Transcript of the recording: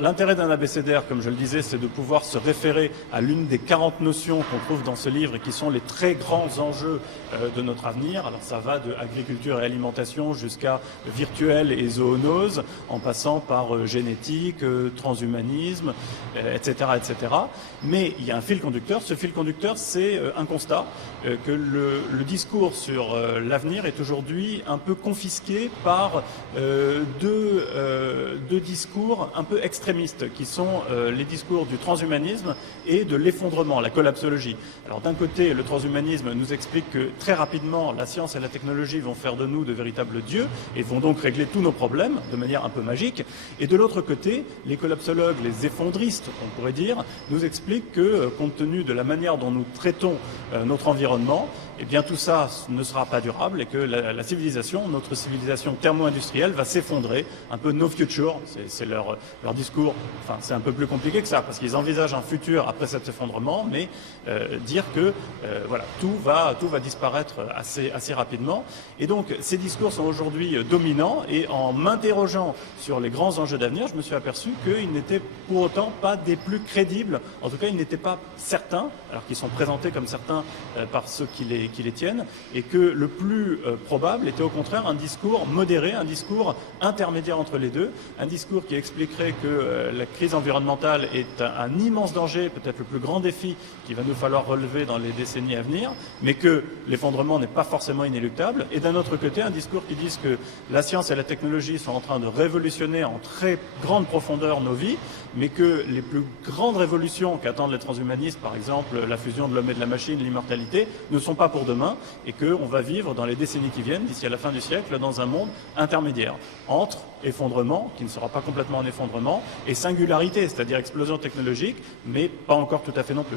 l'intérêt d'un abécédaire, comme je le disais, c'est de pouvoir se référer à l'une des 40 notions qu'on trouve dans ce livre et qui sont les très grands enjeux de notre avenir. Alors ça va de agriculture et alimentation jusqu'à virtuel et zoonose, en passant par génétique, transhumanisme, etc., etc. Mais il y a un fil conducteur. Ce fil conducteur, c'est un constat que le discours sur l'avenir est aujourd'hui un peu confisqué par deux discours un peu extrémistes, qui sont les discours du transhumanisme et de l'effondrement, la collapsologie. Alors d'un côté, le transhumanisme nous explique que très rapidement, la science et la technologie vont faire de nous de véritables dieux et vont donc régler tous nos problèmes de manière un peu magique. Et de l'autre côté, les collapsologues, les effondristes, on pourrait dire, nous expliquent que, compte tenu de la manière dont nous traitons notre environnement, eh bien tout ça ne sera pas durable et que la civilisation, notre civilisation thermo-industrielle va s'effondrer, un peu no future, c'est leur discours. Enfin, c'est un peu plus compliqué que ça, parce qu'ils envisagent un futur après cet effondrement, mais dire que voilà, tout va disparaître assez rapidement. Et donc, ces discours sont aujourd'hui dominants, et en m'interrogeant sur les grands enjeux d'avenir, je me suis aperçu qu'ils n'étaient pour autant pas des plus crédibles. En tout cas, ils n'étaient pas certains, alors qu'ils sont présentés comme certains par ceux qui les tiennent, et que le plus probable était au contraire un discours modéré, un discours intermédiaire entre les deux, un discours qui expliquerait que la crise environnementale est un immense danger, peut-être le plus grand défi qu'il va nous falloir relever dans les décennies à venir, mais que l'effondrement n'est pas forcément inéluctable, et d'un autre côté un discours qui dise que la science et la technologie sont en train de révolutionner en très grande profondeur nos vies, mais que les plus grandes révolutions qu'attendent les transhumanistes, par exemple la fusion de l'homme et de la machine, l'immortalité, ne sont pas pour demain, et qu'on va vivre dans les décennies qui viennent, d'ici à la fin du siècle, dans un monde intermédiaire, entre effondrement, qui ne sera pas complètement un effondrement, et singularité, c'est-à-dire explosion technologique, mais pas encore tout à fait non plus.